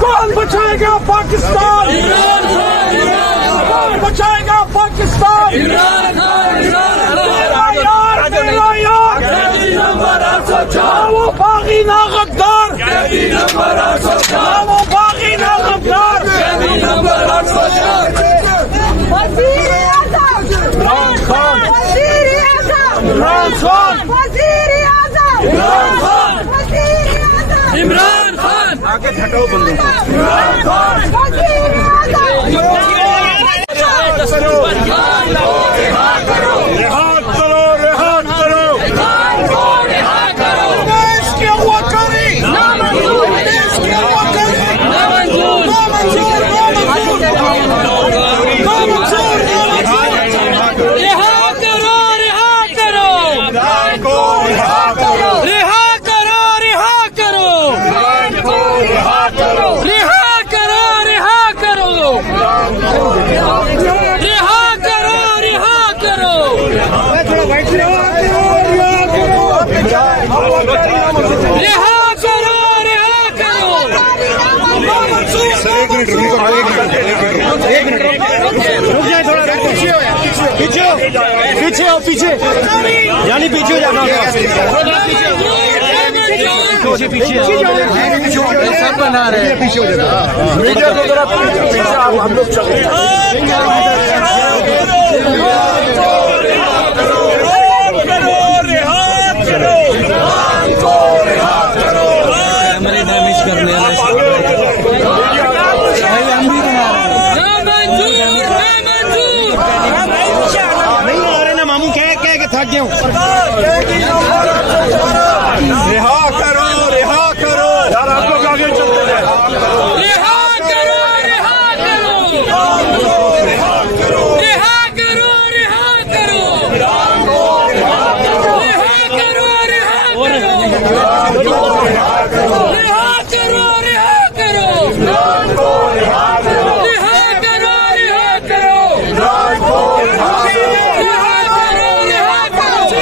कौन बचाएगा पाकिस्तान? कौन बचाएगा पाकिस्तान? वो बागी ना गद्दार, वो बागी ना गद्दार। इमरान खान, इमरान खान, इमरान खान, आगे हटाओ बंदे। इमरान खान, पीछे आओ, पीछे यानी पीछे जाना, पीछे सब बना रहे हैं, पीछे हो जाता मीडिया को जरा पीछे हम लोग चल रहे हैं। थक गया हूँ। रिहा करो, रिहा करो यार, आप लोग आगे चलते हैं। रिहा करो, रिहा करो, रिहा करो, रिहा करो, रिहा करो, रिहा करो, रिहा करो, रिहा करो, रिहा करो, रिहा करो, रिहा करो, रिहा करो, रिहा करो।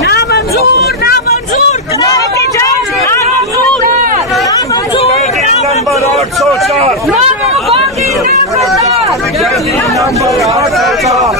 नामंजूर, नामंजूर, करार की जांच नामंजूर है, नामंजूर, नंबर 804, नंबर 804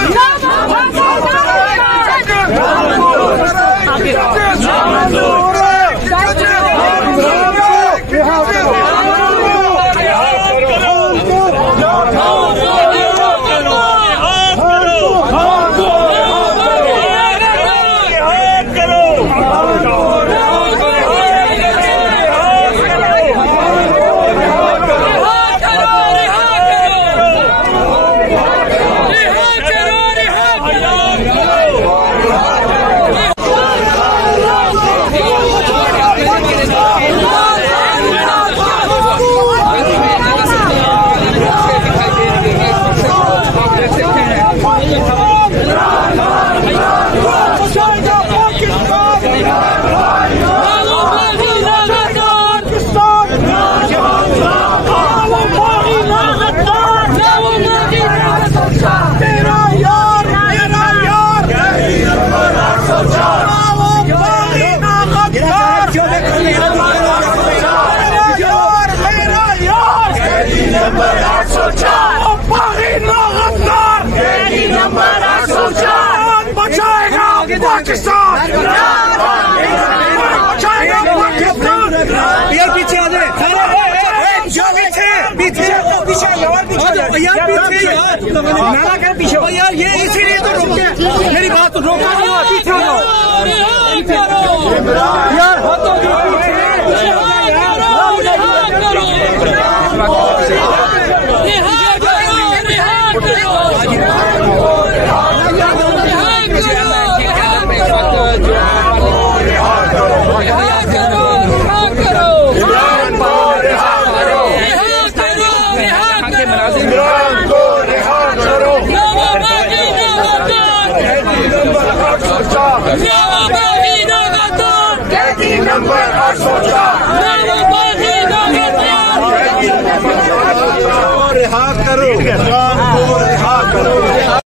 नंबर 804 बचाएगा पाकिस्तान, बचाएगा पाकिस्तान। यार पीछे आ जाए, पीछे नाला कर पीछे यार, ये इसीलिए तो रोके, मेरी बात तो रोका नहीं हुआ, पीछे हो यार, हाथों के नंबर 804 रिहा करो, रिहा करो।